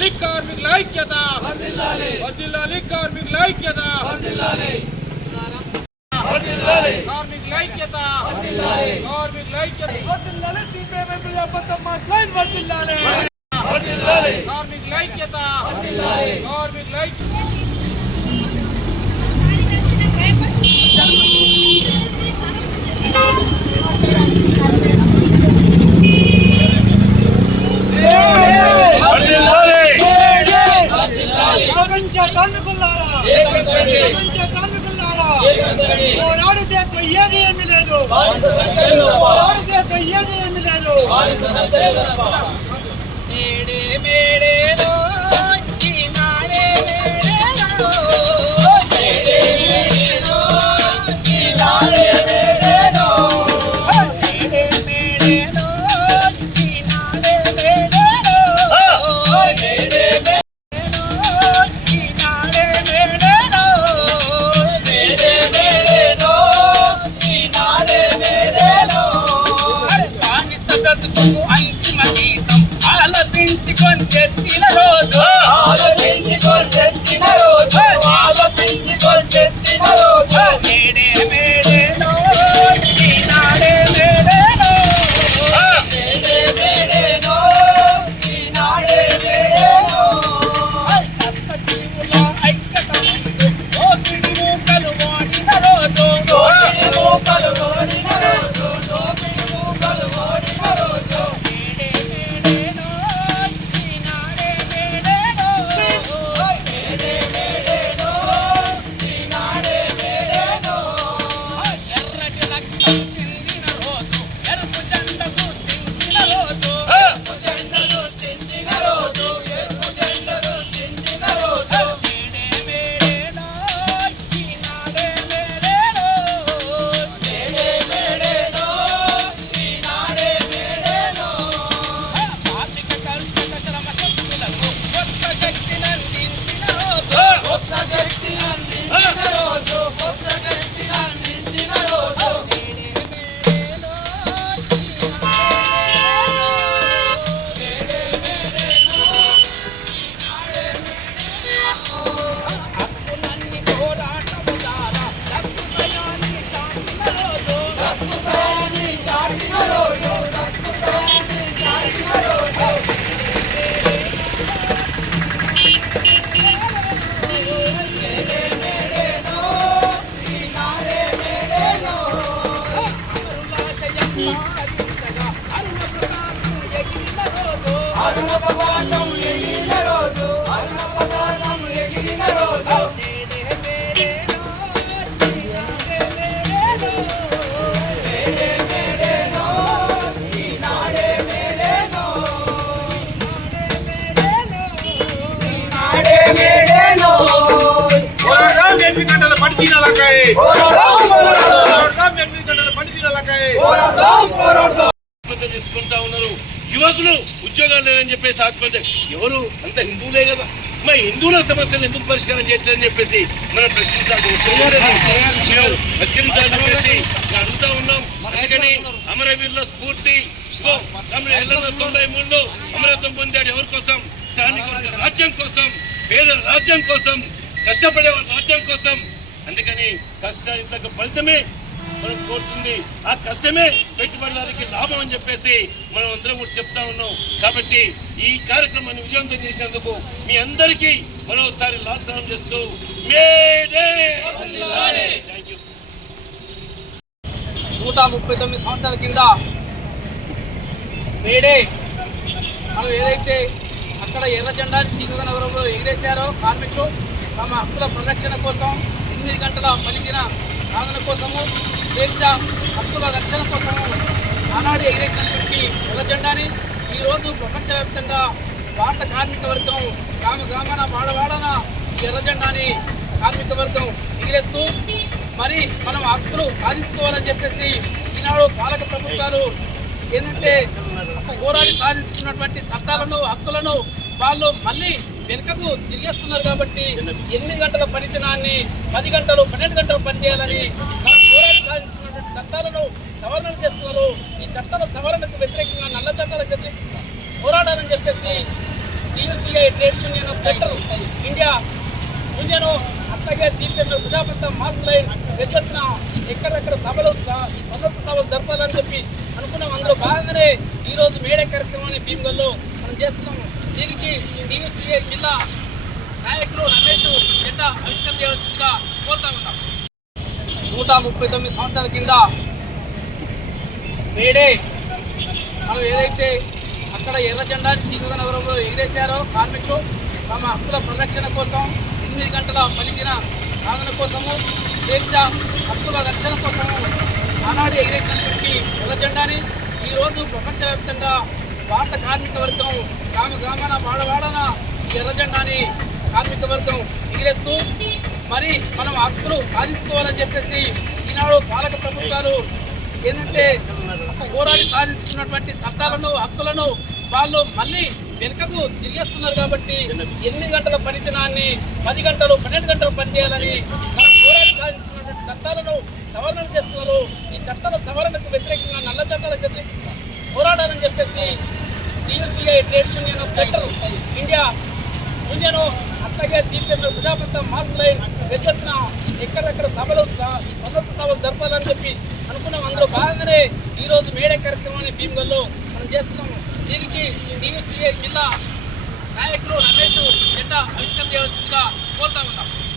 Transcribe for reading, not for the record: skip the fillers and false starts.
వర్ధిల్లాలి కార్మికుల ఐక్యత, వర్ధిల్లాలి కార్మికుల ఐక్యత, కార్మికుల ఐక్యత, కార్మికుల ఐక్యత, వర్ధిల్లాలి సిపిఎం ఎంపీ అబద్ధం మాట్లాడి వర్ధిల్లాలి, కార్మికుల ఐక్యత, కార్మికుల ఐక్యత. పోరాడితే పోయేది ఏమి లేదు, పోరాడితే పోయేది ఏమి లేదు. మేడే మేడేలో ఈనాడే మేడేలో, మేడే మేడేలో ఈనాడే మేడేలో, మేడే మేడేలో ఈనాడే మేడేలో, మేడే మేడేలో ఈనాడే మేడేలో, మేడే మేడేలో ఈనాడే మేడేలో. బానిస బ్రతుకుకు అంతిమ గీతం ఆలపించుకొని చెట్టిన రోజు, ఆలపించుకొని చెట్టిన రోజు, ఆలపించుకొని చెట్టిన రోజు. మేడే మేడేలో ఈనాడే మేడేలో, మేడే మేడేలో ఈనాడే మేడేలో. కష్ట జీవుల ఐక్యత ముందు దోపిడి మూకలు ఓడిన రోజు, దోపిడి మూకలు ఓడిన రోజు, దోపిడి మూకలు ఓడిన రోజు. మేడే మేడేలో ఈనాడే మేడేలో, మేడే మేడేలో ఈనాడే మేడేలో. ఎర్రటి రక్తం చెందిన రోజు, ఎరుపు జెండ సృష్టించిన రోజు, ఎరుపు జెండ సృష్టించిన రోజు, ఎరుపు జెండ సృష్టించిన రోజు. మేడే మేడేలో ఈనాడే మేడేలో, మేడే మేడేలో ఈనాడే మేడేలో. కార్మిక కర్షక శ్రమ శక్తులకు కొత్త శక్తిని అందించిన రోజు, కొత్త శక్తిని అందించిన రోజు, కొత్త శక్తిని అందించిన రోజు. మేడే మేడేలో మేడే మేడేలో ఈనాడే మేడేలో. హక్కులన్నీ పోరాటము ద్వారా దక్కుతాయని చాటిన రోజు, దక్కుతాయని చాటిన రోజు, దక్కుతాయని చాటిన రోజు. మేడే మేడేలో ఈనాడే మేడేలో. అరుణాచలం పారించగా అరుణ ప్రకాశం ఎగిరిన రోజు, అరుణ ప్రకాశం ఎగిరిన రోజు, అరుణ ప్రకాశం ఎగిరిన రోజు. మేడే మేడేలో ఈనాడే మేడేలో, మేడే మేడేలో ఈనాడే మేడేలో, ఈనాడే మేడేలో. పోరాడదాం 8 గంటల పనిదినాలకై, పోరాడదాం 8 గంటల పనిదినాలకై. ఆత్మహత్య చేసుకుంటా ఉన్నారు యువకులు, ఉద్యోగాలు లేదని చెప్పేసి ఆత్మహత్య. ఎవరు అంత హిందువులే కదా, మరి హిందువుల సమస్యలు ఎందుకు పరిష్కారం చేయట్లేదని చెప్పేసి మనం పరిష్కరించాలని చెప్పేసి అడుగుతా ఉన్నాం. అందుకని అమరవీరుల స్ఫూర్తి 93లో అమరత్వం పొందాడు. ఎవరి కోసం? స్థానిక రాజ్యం కోసం, పేద రాజ్యం కోసం, కష్టపడే రాజ్యం కోసం. అందుకని కష్టానికి ఫలితమే మనం కోరుతుంది, ఆ కష్టమే పెట్టుబడిదారులకి లాభం అని చెప్పేసి మనం అందరం కూడా చెప్తా ఉన్నాం. కాబట్టి ఈ కార్యక్రమాన్ని విజయవంతం చేసినందుకు మీ అందరికీ మరోసారి లాభం చేస్తూ మేడే. 139 సంవత్సరాల కింద మేడే మనం ఏదైతే అక్కడ ఎర్ర జెండాని చీకటి నగరంలో ఎగిరేశారో కార్మికులు తమ హక్కుల పరిరక్షణ కోసం, 8 గంటల పనిదిన సాధన కోసము, స్వేచ్ఛ హక్కుల రక్షణ కోసము ఆనాడు ఎగిరేసినటువంటి ఎర్ర జెండాని ఈరోజు ప్రపంచవ్యాప్తంగా భారత కార్మిక వర్గం గ్రామ గ్రామాన వాడవాడన ఈ ఎర్ర జెండాని కార్మిక వర్గం ఎగిరేస్తూ మరి మనం హక్కులు సాధించుకోవాలని చెప్పేసి ఈనాడు పాలక ప్రభుత్వాలు ఏంటంటే పోరాడి సాధించుకున్నటువంటి చట్టాలను, హక్కులను వాళ్ళు మళ్ళీ వెనుకకు తిరిగేస్తున్నారు. కాబట్టి 8 గంటల పనిదినాన్ని 10 గంటలు 12 గంటలు పనిచేయాలని మనం పోరాడి సాధించుకున్నటువంటి చట్టాలను సవరణ చేస్తున్నారు. ఈ చట్టాల సవరణకు వ్యతిరేకంగా, నల్ల చట్టాలకు వ్యతిరేకంగా పోరాడాలని చెప్పేసి TUCI TUCI trade union of centre India union, అట్లాగే సిపిఎం ప్రజాపంతం మాస్ లైన్ ఎత్తన ఎక్కడెక్కడ సభలు జరపాలని చెప్పి అనుకున్నాం. అందులో భాగంగానే ఈరోజు మేడే కార్యక్రమాన్ని భీమగల్లో మనం చేస్తున్నాము. దీనికి టీయూసీఐ జిల్లా నాయకులు రమేష్ జెండా ఆవిష్కరణ చేయవలసిందిగా కోరుతా ఉన్నాం. 139 సంవత్సరాల కింద మేడే మనం ఏదైతే అక్కడ ఎర్ర జెండాని చీకటి నగరంలో ఎగిరేశారో కార్మికులు తమ హక్కుల పరిరక్షణ కోసం 8 గంటల పనిదిన సాధన కోసము, స్వేచ్ఛ హక్కుల రక్షణ కోసము ఆనాడు ఎగిరేసినటువంటి ఎర్ర జెండాని ఈరోజు ప్రపంచవ్యాప్తంగా భారత కార్మిక వర్గం గ్రామ గ్రామాన వాడవాడన ఈ ఎర్ర జెండాని కార్మిక వర్గం ఎగిరేస్తూ మరి మనం హక్కులు సాధించుకోవాలని చెప్పేసి ఈనాడు పాలక ప్రభుత్వాలు ఏంటంటే పోరాడి సాధించుకున్నటువంటి చట్టాలను హక్కులను వాళ్ళు మళ్ళీ వెనుకకు తిరిగేస్తున్నారు. కాబట్టి 8 గంటల పనిదినాన్ని 10 గంటలు 12 గంటలు పనిచేయాలని మనం పోరాడి సాధించుకున్నటువంటి చట్టాలను సవరణ చేస్తున్నారు. ఈ చట్టాల సవరణకు వ్యతిరేకంగా నల్ల చట్టాలకు వ్యతిరేకంగా పోరాడాలని చెప్పేసి TUCI trade union of centre India union, అట్లాగే సిపిఎం ప్రజాపంతం మాస్ లైన్ ఎత్తన ఎక్కడెక్కడ సభలు జరపాలని చెప్పి అనుకున్నాం. అందులో భాగంగానే ఈరోజు మేడే కార్యక్రమాన్ని భీమగల్లో మనం చేస్తున్నాము. దీనికి టీయూసీఐ జిల్లా నాయకులు రమేష్ జెండా ఆవిష్కరణ చేయవలసిందిగా కోరుతా ఉన్నాం.